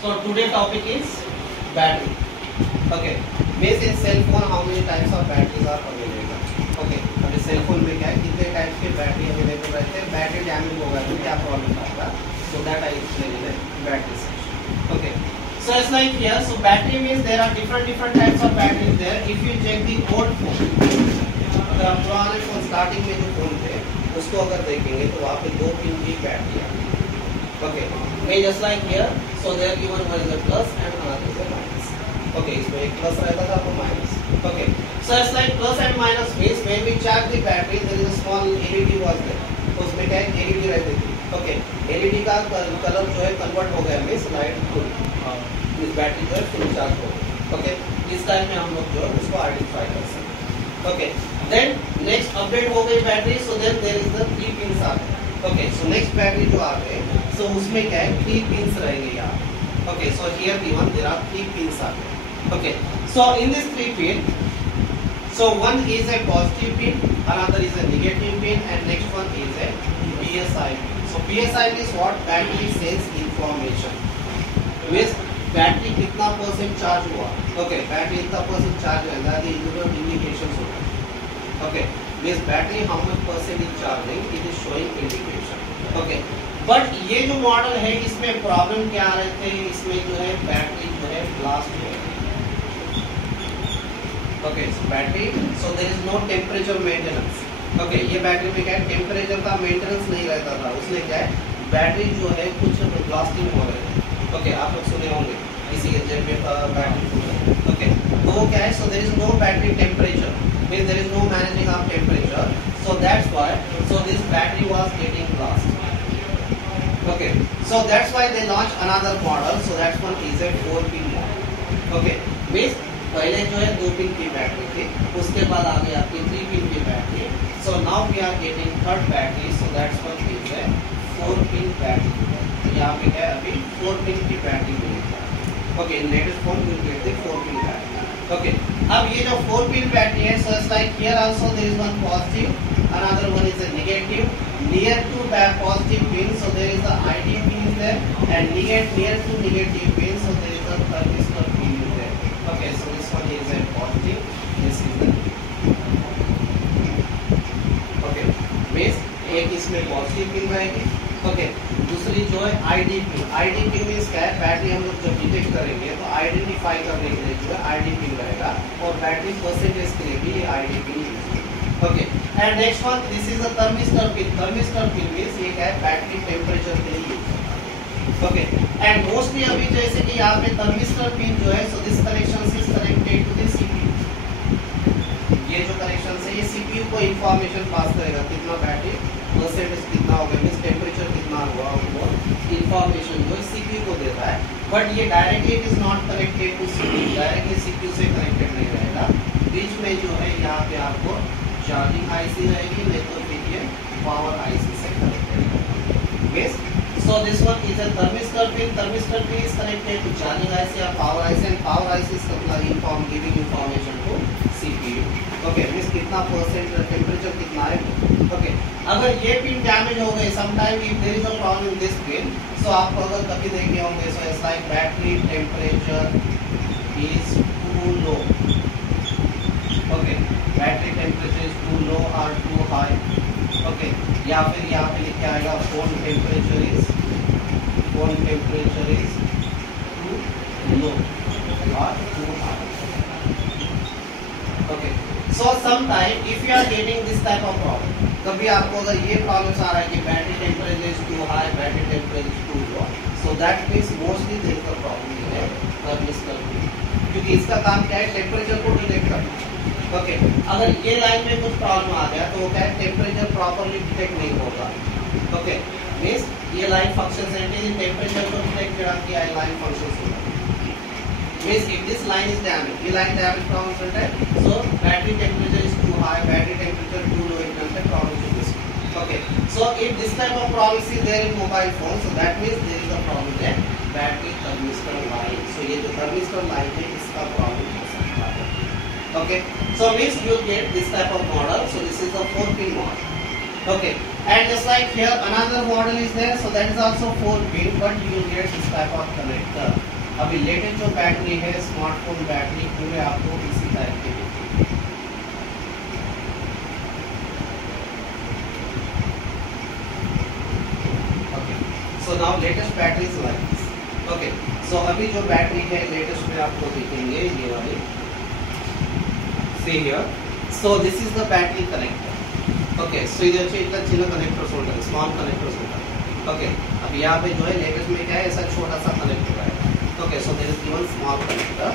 So today topic is battery. Okay. Means in cell phone how many types of batteries are available? Okay. अभी cell phone में क्या है कितने type के battery available रहते हैं, बैटरी डैमेज होगा तो क्या प्रॉब्लम आएगा, so that I explain in the battery section. Okay. So it's like here, so battery means there are different types of batteries there. If you check the old phone, अगर आप पुराने phone starting में जो phone थे उसको अगर देखेंगे तो वहाँ पे 2 पिन की बैटरी है. Okay. May just like here, so they are given one is a plus and another is a minus. Okay, इसमें एक प्लस रहता था तो minus. Okay, so it's like plus and minus means when we charge the battery there is a small LED was there. तो उसमें क्या है LED रहती थी. Okay, LED का कलर जो है कन्वर्ट हो गया means लाइट फुल. इस बैटरी जो है फुल चार्ज हो गई. Okay, इस टाइम में हम लोग जो है उसको आइडेंटिफाई कर सकते हैं. Okay, then next अपडेट हो गई battery, so then there is the 3 pins are there. Okay, so next battery जो आ गए, so उसमें क्या है 3 pins रहेंगे यहाँ. Okay, so here given there are 3 pins are there. Okay, so in this 3 pin, so one is a positive pin, another is a negative pin, and next one is a PSI pin. So PSI is what battery sends information. Means battery कितना % charge हुआ. Okay, battery इतना % charge है, that is indications होगा. Okay, means battery how much % is charging, it is showing indication. Okay, but ये जो model है इसमें problem क्या आ रहे थे, इसमें जो है बैटरी जो है ब्लास्ट हो रही है. Okay, so battery, so there is no temperature maintenance. Okay, ये बैटरी में क्या है टेम्परेचर का मेंटेनेंस नहीं रहता था, उसने क्या है बैटरी जो है कुछ ब्लास्टिंग हो रहे थे. Okay, आप लोग सुने होंगे इसी जनरेटर का बैटरी. Okay, तो वो क्या है, so there is no battery temperature, means there is no managing of temperature, so that's why, so this battery was getting blast. Okay, so that's why they launched another model, so that one is a 4 pin model. Okay, means पहले जो है 2 pin की battery थी, उसके बाद आ गई आपकी 3 pin की battery. So now we are getting third battery, so that's what is a 4 pin battery. यहाँ पे क्या है अभी 4 पिन की बैटरी मिलेगी. Okay, in latest phone you will get the 4 pin battery. Okay, अब ये जो 4 pin battery है, so it's like here also there is one positive, another one is a negative. Near to positive pin, so there is the ID pin there, and near to negative pin, so there is a thermistor pin there. Okay, so this one is a positive, this is the okay. Means एक इसमें positive pin रहेगी. Okay, दूसरी जो है ID pin. ID pin means क्या है, battery हम लोग जब डिटेक्ट करेंगे तो आइडेंटिफाई करने के लिए जो है ID pin रहेगा, और बैटरी परसेंटेज के लिए भी ये ID pin यूज होगा. Okay, and next one this is a thermistor pin. Thermistor pin means ये क्या है बैटरी टेम्परेचर के लिए यूज होता है. Okay, and mostly अभी जैसे कि यहाँ पे thermistor pin जो है, so this connection is connected to the CPU. ये जो कनेक्शन है ये CPU को इंफॉर्मेशन पास करेगा कितना बैटरी परसेंटेज कितना हो गया, मींस टेम्परेचर कितना हुआ, वो इंफॉर्मेशन जो है CPU को देता है. बट ये directly it is not connected to CPU, directly CPU से कनेक्टेड नहीं रहेगा. बीच में जो है यहाँ पे आपको चार्जिंग IC रहेगी, नहीं तो फिर ये पावर IC से कनेक्टेड है. So this one is a thermistor pin. Thermistor pin is connected to charging IC or power IC, and power IC is giving information to CPU. Okay, means कितना percent temperature कितना है. Okay, अगर ये pin damage हो गए, sometime if there is a problem in this pin, so आप अगर कभी देखे होंगे, so it's like battery temperature is too low. Okay, battery temperature is too low or too high. Okay, या फिर यहाँ पे लिखे आएगा phone temperature is too low or too high. Okay, so sometime if you are getting this type of problem, कभी आपको अगर ये प्रॉब्लम आ रहा है कि battery temperature is too high, battery temperature is too low, so that means mostly there is a problem in a thermistor pin, क्योंकि इसका काम क्या है टेम्परेचर को डिटेक्ट करना. ओके, अगर ये लाइन में कुछ प्रॉब्लम आ गया तो वो क्या है टेम्परेचर प्रॉपर्ली डिटेक्ट नहीं होगा. ओके, मींस ये लाइन फंक्शन है, टेम्परेचर को डिटेक्ट करा किया है लाइन फंक्शन होगा. Means if this line is damage, ये लाइन डैमेज प्रॉब्लम है, so battery temperature is too high, battery temperature too low, it can be problem with this. Okay, so if this type of problem is there in mobile phone, so that means there is a problem in battery thermistor line. सो ये जो thermistor line है इसका problem हो सकता है. Okay, so means you get this type of model. So this is a 4 pin model. Okay, and just like here another model is there, so that is also 4 pin, but you will get this type of connector. अभी latest जो battery है smartphone battery पूरे आपको इसी type के मिलती है। Okay, so now latest battery is like this. Okay, so अभी जो बैटरी है लेटेस्ट में आपको दिखेंगे ये वाली, see here. So this is the battery connector. Okay, so ఇది వచ్చి ఇట్లా చిన్న కనెక్టర్స్ ఉంటాయి, స్మాల్ కనెక్టర్స్ ఉంటాయి। ओके, अब यहाँ पे जो है लेटेस्ट में क्या है, ऐसा छोटा सा कनेक्टर है। Okay, so there is given small connector.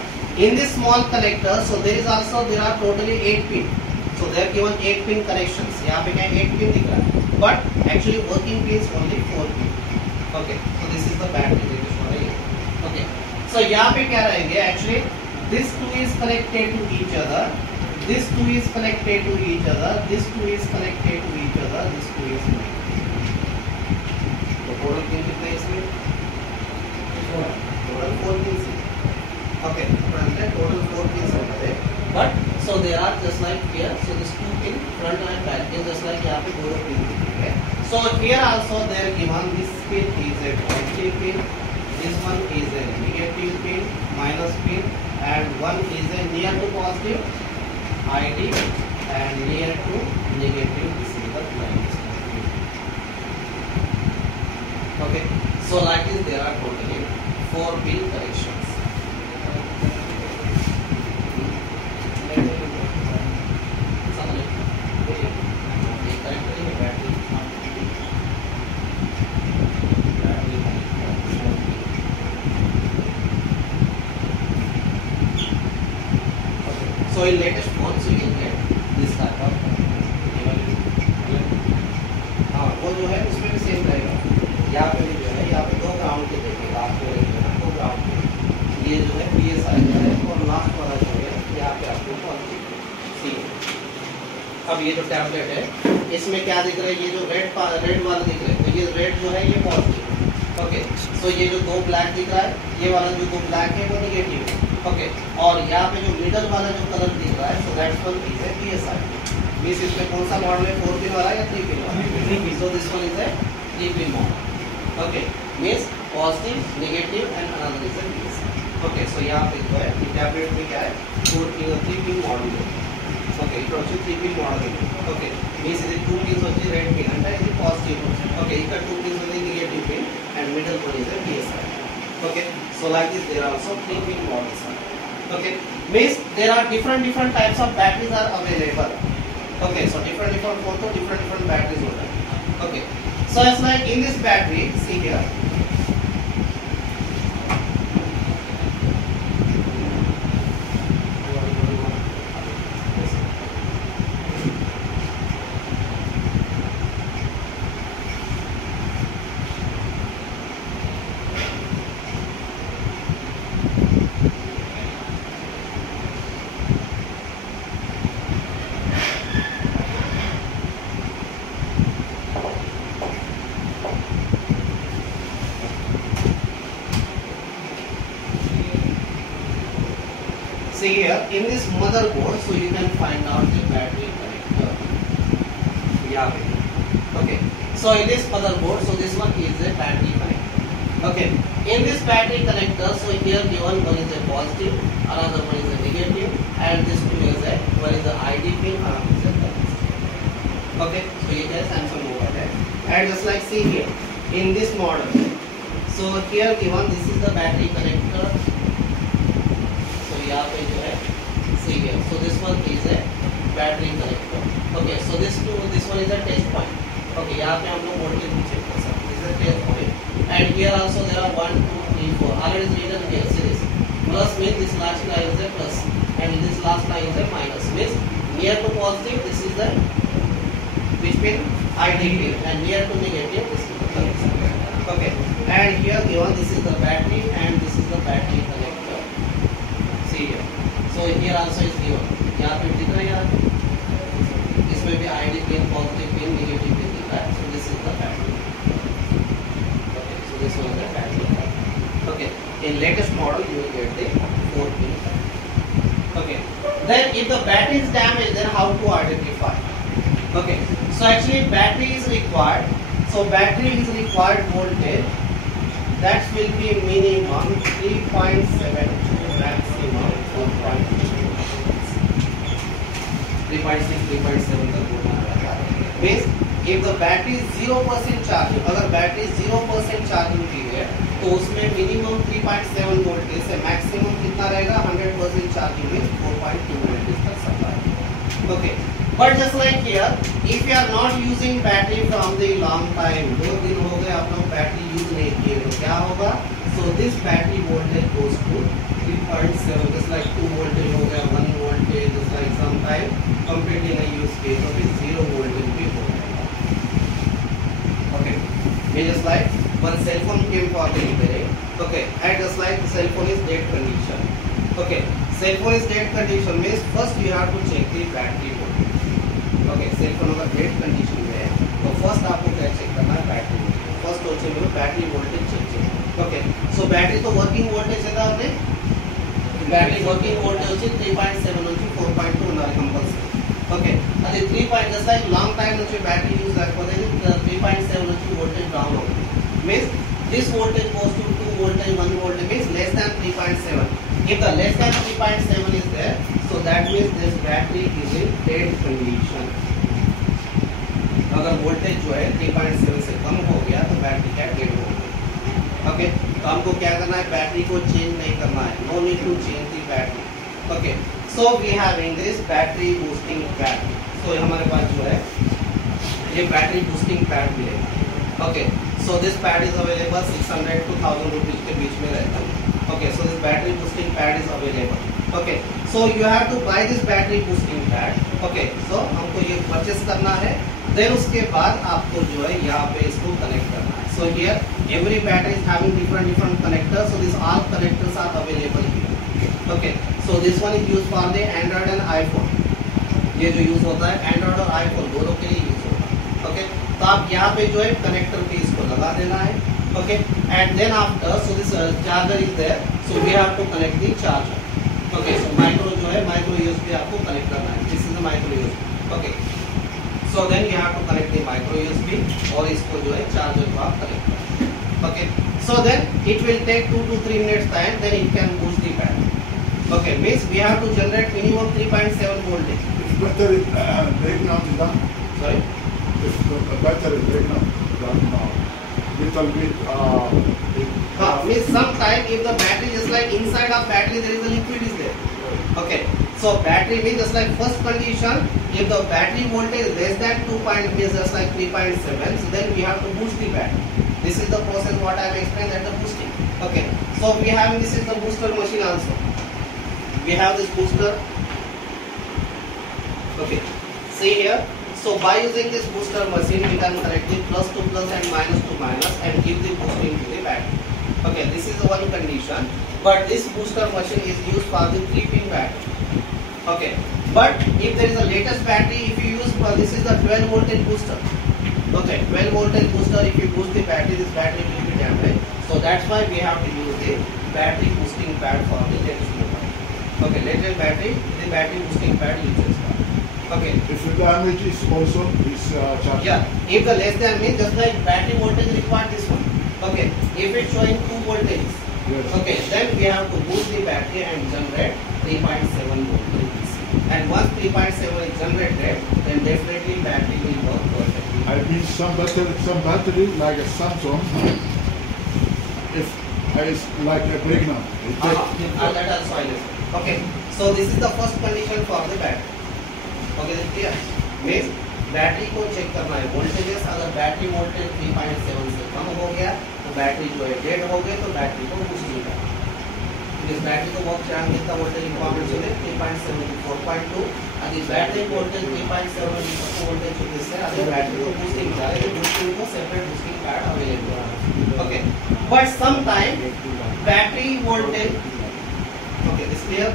In this small connector so there is also there are totally 8 pin. So they are given 8 pin connections. यहाँ पे क्या 8 पिन दिख रहा है, but actually working pin only 4 pin. Okay, so this is the battery latest वाला ये। Okay, so यहाँ पे क्या रहेंगे, actually this two is connected to each other, this two is connected to each other, this two is connected to each other, this two is connected। तो total pin कितने इसमें, total 4 pin. Okay, total 4 pin होते हैं, but so there are just like here, so this 2 pin front and back pin just like यहाँ पे दोनों pin है। So here also there given this pin is a positive pin, this one is a negative pin, minus pin, and one is a near to positive ID and near to negative, this is the minus. Okay, so like this there are totally 4 pin connections। So in latest phones you can get this type of, हाँ वो जो है उसमें भी same रहेगा। यहाँ पे भी जो है, यहाँ पे 2 ग्राउंड के देखेंगे, लास्ट वाले जो है 2 ग्राउंड के, ये जो है PSI का है, और लास्ट वाला जो है यहाँ पे आपको पॉजिटिव सी। अब ये जो टैबलेट है इसमें क्या दिख रहा है, ये जो रेड वाला दिख रहा है, तो ये रेड जो है ये पॉजिटिव। ओके, सो ये जो 2 ब्लैक दिख रहा है, ये वाला जो 2 ब्लैक है वो निगेटिव है। ओके, और यहाँ पे जो मिडल वाला जो कलर दिख रहा है, so that's one is a PSI। Means इसमें कौन सा मॉडल है, 4 पिन वाला या 3 पिन वाला? So this one is a 3 pin model. Okay, means positive, negative and another is a PSI। Okay, so यहाँ पे जो है टैबलेट में क्या है, 3 पिन मॉडल है। ओके, ఇక్కడ వచ్చి 3 पिन मॉडल है। ओके, मींस ఇది 2 पिन వచ్చి రెడ్ పిన్ అంటే ఇది పాజిటివ్। ఓకే, ఇక్కడ 2 पिन ఉంది negative pin and middle one is a PSI। Okay, so like this there are also 3 pin models। Okay, means there are different types of batteries are available। Okay, so different phone to different batteries होता है। Okay, so as like in this battery, see here, see here in this motherboard, so you can find out the battery connector। Yeah, okay, so in this motherboard, so this one is a battery connector। Okay, in this battery connector, so here given one is a positive, another one is a negative, and this two is a one is the ID pin, another is a positive। Okay, so ये है Samsung mobile है, and just like see here in this model, so here given this is the battery connector। यहाँ पे जो है see here, so this one is a battery connector। Okay, so this one is a test point। Okay, यहाँ पे हम लोग voltage check कर सकते हैं, this is a test point, and here also there are 1 2 3 4 already written here, see this plus means this last line is a plus and this last line is a minus, means near to positive this is the which pin, ID pin, and near to negative this is the connector। Okay, and here given this is the battery and this is the battery connector। Here. So here also is given, यहाँ पे दिख रहा है, यहाँ इसमें भी ID pin, positive pin, negative pin दिख रहा है। So this is the battery। Okay, so this one is the battery। Okay, in latest model you will get the 4 pin। Okay, then if the battery is damaged, then how to identify? Okay, so actually battery is required। So battery is required voltage that will be minimum 3.7 to maximum 4.2. 3.6 3.7 तक होना है. Means if the battery is 0% charging, अगर battery 0% charging की है तो उसमें minimum 3.7 voltage से maximum कितना रहेगा 100% चार्जिंग में 4.2 वोल्टेज तक supply. Okay, but just like here if you are not using battery from the long time, 2 दिन हो गए आप लोग बैटरी यूज नहीं किए तो क्या होगा? So this battery voltage goes to 3.7, just like 2 voltage हो गया, 1 voltage, just like some time completely नहीं यूज किए तो फिर 0 वोल्टेज भी हो जाएगा. Okay, just like one cell phone came for the repairing. Okay, and just like the cell phone is dead condition. Okay, cell phone is dead condition means first you have to check the battery voltage. Okay, cell phone अगर dead condition में है तो first आपको क्या check करना है? Battery voltage. First हो चाहिए battery voltage check. Okay, so battery तो working voltage है ना आपने? बैटरी working voltage होची 3.7 होची 4.2 हमारे कंपल्सरी. ओके, अरे 3 point just like long time నుంచి बैटरी यूज करते 3.7 నుంచి वोल्टेज डाउन हो means this voltage goes to 2 voltage 1 voltage means less than 3.7. If the less than 3.7 is there so that means this battery is in dead condition. अगर voltage जो है 3.7 से कम हो गया तो बैटरी क्या डेड हो गई. ओके, तो हमको क्या करना है? बैटरी को चेंज नहीं करना है. No need to change the battery. Okay, so we have in this battery boosting pad. So हमारे पास जो है ये battery boosting pad मिलेगा. Okay, so this pad is available 600 to 1000 rupees के बीच में रहता है. Okay, so this battery boosting pad is available. Okay, so you have to buy this battery boosting pad. Okay, so हमको ये purchase करना है. Then उसके बाद आपको जो है यहाँ पे इसको connect करना है. So here every battery is having different connectors. So these all connectors are available here. Okay, so this one is used for the Android and iPhone. ये जो यूज होता है Android और iPhone दोनों के लिए यूज होता है. Okay, तो आप यहाँ पे जो है कनेक्टर पे इसको लगा देना है. Okay, and then after so this charger is there, so we have to connect the charger. Okay, so micro जो है micro USB आपको connect करना है. This is the micro USB. Okay, so then you have to connect the micro USB और इसको जो है charger को आप connect करें. Okay, so then it will take 2 to 3 minutes time, then it can boost the battery. Okay, means we have to generate minimum 3.7 voltage. If battery break down is done. Sorry? If the battery break down little bit means sometime if the battery is like inside of battery there is a liquid is there. Okay, so battery means just like first condition if the battery voltage is less than 2 point means just like 3.7, so then we have to boost the battery. This is the process what I have explained at the boosting. Okay, so we have this is the booster machine also. We have this booster. Okay, see here. So by using this booster machine, we can connect the plus to plus and minus to minus and give the boosting to the battery. Okay, this is the one condition. But this booster machine is used for the 3-pin battery. Okay, but if there is a latest battery, if you use this is the 12 voltage booster. Okay, 12 voltage booster. If you boost the battery, this battery will be damaged. So that's why we have to use the battery boosting pad for the latest mobile. Okay, latest battery, the battery boosting pad uses that. Okay. If the damage is also is charged. Yeah, if the less than means just like battery voltage required this one. Okay, if it's showing 2 voltages. Yes. Okay, then we have to boost the battery and generate 3.7 voltage. And once 3.7 is generated, then definitely battery will work perfectly. I mean some battery like a Samsung, if it's like a breakdown. That also I know. Okay, so this is the first condition for the battery. Okay, clear? Means battery को check करना है voltages. अगर battery voltage 3.7 से कम हो गया तो battery जो है डेड हो गई तो बैटरी को बूस्ट नहीं करना. इस बैटरी को बहुत ध्यान देता वोल्टेज इंपॉर्टेंट है 3.7 to 4.2. अगर बैटरी वोल्टेज 3.7 वोल्टेज से अगर बैटरी को बूस्टिंग चाहिए तो बूस्टिंग को सेपरेट बूस्टिंग पैड अवेलेबल है. Okay, but some time battery voltage. Okay, this clear?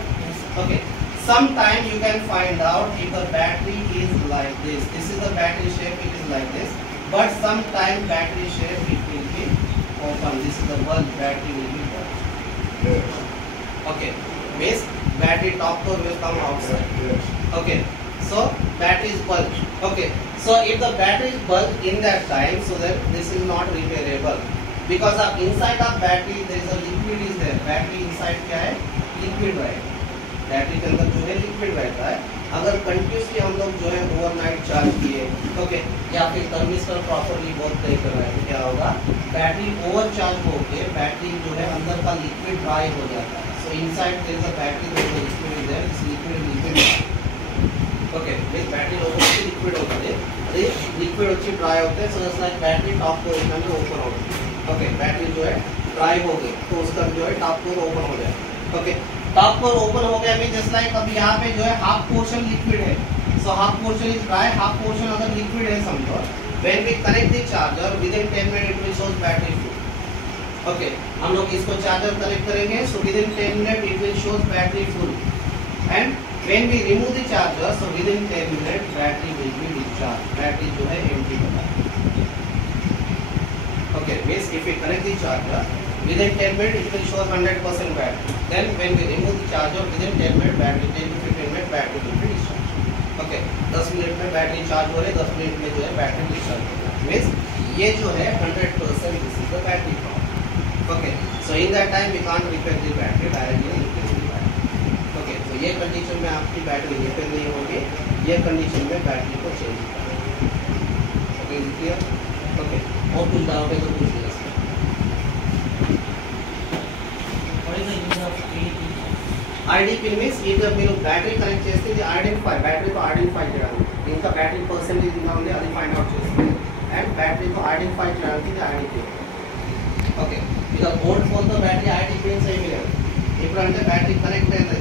Okay. Sometime you can find out if the battery is like this. This is the battery shape. It is like this. But sometime battery shape it will be open. This is the bulb. Battery will be bulb. Yes. Okay. Means battery top core will come outside. Yes. Okay. So battery is bulb. Okay. So if the battery is bulb in that time, so then this is not repairable. Because of inside of battery there is a liquid is there, battery inside क्या है, liquid रहेगा, battery के अंदर जो है liquid रहता है। अगर कंटिन्यूसली हम लोग जो है ओवरनाइट चार्ज किए, ओके, या फिर थर्मिस्टर प्रॉपर्ली बहुत नहीं कर रहे हैं, क्या होगा, बैटरी ओवर चार्ज होके बैटरी जो है अंदर का लिक्विड ड्राई हो जाता है। So inside there is a battery, there is a liquid is there, this liquid, okay, this battery लोगों की लिक्विड होता है, अरे लिक्विड వచ్చి ड्राई होते हैं, so just like battery top को इसमें ओपन हो गई, ओके, बैटरी जो है ड्राई हो गई तो उसका जो है टॉप को ओपन हो जाए, ओके, टॉप पर ओपन हो गया मीन जस्ट लाइक अब यहाँ पे जो है हाफ पोर्शन लिक्विड है, so half portion is dry, half portion अगर लिक्विड है समझो, when we connect the charger within 10 minute it will shows battery full, okay, हम लोग इसको चार्जर कनेक्ट करेंगे, so within 10 minute it will shows battery full, and when we remove the charger so within 10 minute battery will be discharge, battery जो है empty होगा, okay, means if we connect the charger within 10 minutes it will show 100% battery, then when we remove the charger within 10 minutes battery 10 to 15 minutes battery will be discharged, okay, 10 minute में battery charge हो रही है, 10 minute में जो है battery discharge हो रहा है, मींस ये जो है 100% this is the battery power, okay, so in that time we can't repair the battery directly replace the battery, okay, तो ये कंडीशन में आपकी बैटरी रिपेयर नहीं होगी, ये कंडीशन में बैटरी को चेंज करना, ओके, क्लियर, ओके, और कुछ डाउट है तो पूछ लीजिए। ఐడి పిన్ మీన్స్ ఇది మీరు బ్యాటరీ కనెక్ట్ చేస్తే ఇది ఐడెంటిఫై, బ్యాటరీతో ఐడెంటిఫై చేయడానికి, ఇంకా బ్యాటరీ పర్సెంటేజ్ ఇంకా ఉంది అది ఫైండ్ అవుట్ చేస్తుంది, అండ్ బ్యాటరీతో ఐడెంటిఫై చేయడానికి ఇది ఐడి పిన్, ఓకే, ఇక ఓల్డ్ ఫోన్తో బ్యాటరీ ఐడి పిన్స్ ఏమీ లేదు, ఇప్పుడు అంటే బ్యాటరీ కనెక్ట్ అయింది